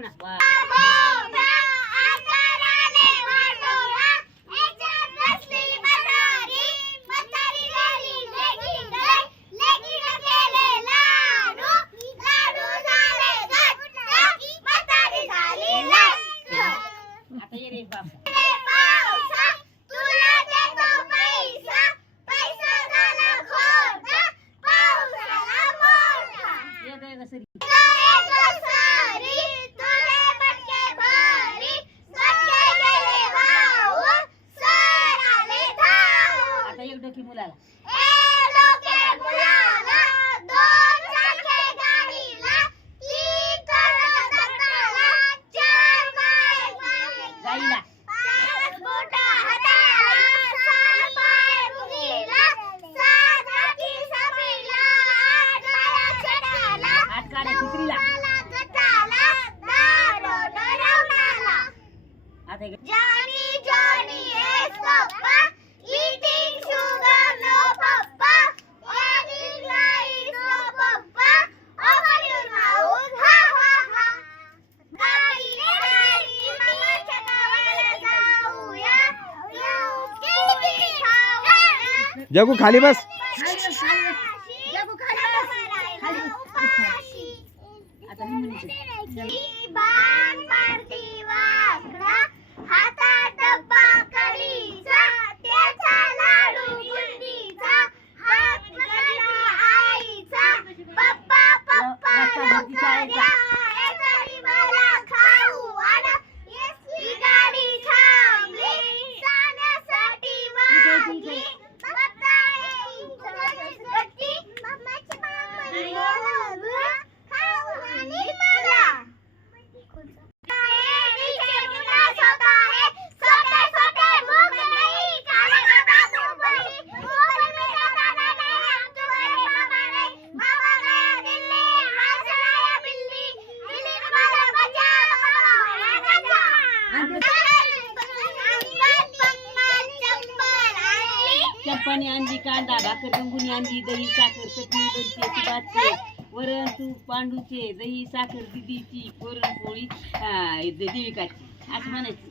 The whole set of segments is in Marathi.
म्हणा. आता ये रे बाप. ये दे ग सरी. आता एक डोकी मुलाला. गाईला. हात काढा चित्रीला. आता एक. जगू खाली बस. आता मी म्हणते. चप्पाने आणली कांदा भाकर गंगुनी आणली दही साखर चटणी लोणचे सुभातचे वरण तूप पांडूचे दही साखर दिदीची पुरणपोळी देविकाची असं म्हणायचं.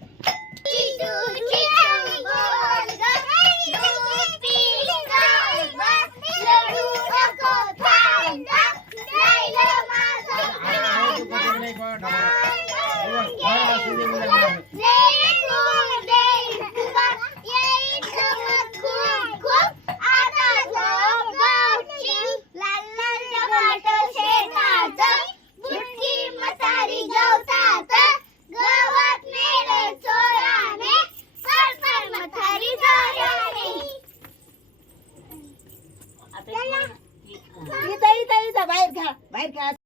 बाहेर घ्या.